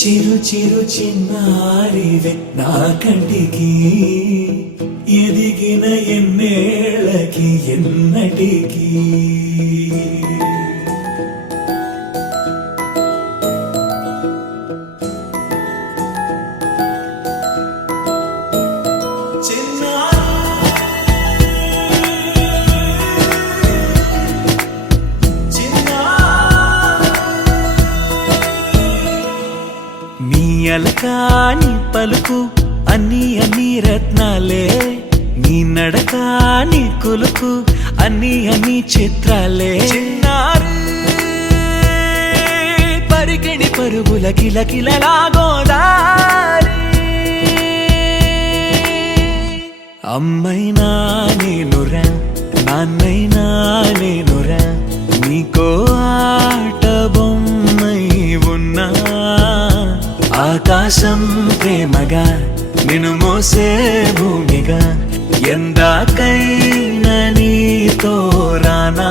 చిరు చిరు చిన్నారివే నా కంటికి ఎదిగిన ఎన్నేళ్ళకి ఎన్నటికి అలకాని పలుకు అన్ని అన్ని రత్నాలే నీ నడకాని కులుకు అన్ని అన్ని చిత్రాలే చిన్నారు పరికిణి పరుగుల కిలకిలలాగోదారి అమ్మైనా నేనురా నాన్నైనా నేనురా నీకో ఆట బొమ్మై ఉన్నా ఆకాశం ప్రేమగా నిన్ను మోసే భూమిగా ఎందాకైనా నీతో రానా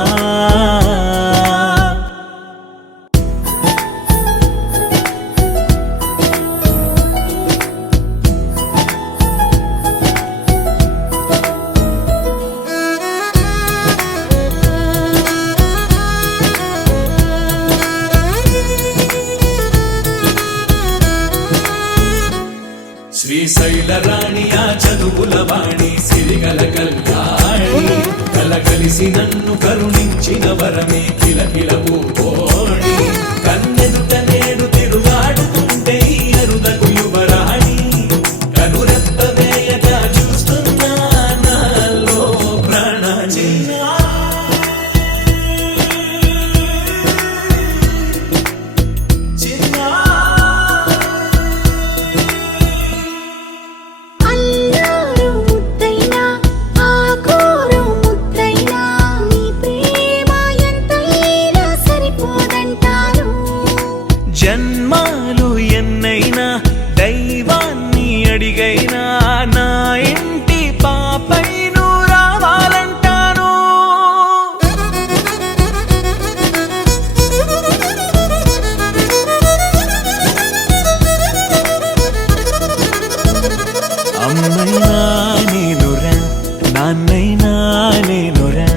శ్రీశైల రాణి ఆ చదువుల వాణి సిరిగల కళ్యాణి కలగలిసి నన్ను కరుణించిన వరమే కిలకిల పూకోణి కన్నెదుట నేడు తిరుగాడుతుంటే అరుదకు యువరాణి కనురెప్ప వేయగా చూస్తున్నా నాలో ప్రాణ జన్మాలు ఎన్నైనా దైవాన్ని అడిగైనా నా ఇంటి పాపై నువ్వు రావాలంటాను అమ్మైనా నేనురా నాన్నైనా నేనురా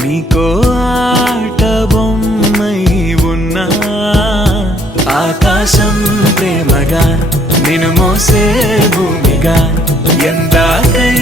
నీకో ఆట బొమ్మై ఉన్నా ఆకాశం ప్రేమగా నిన్ను మోసే భూమిగా ఎందాకై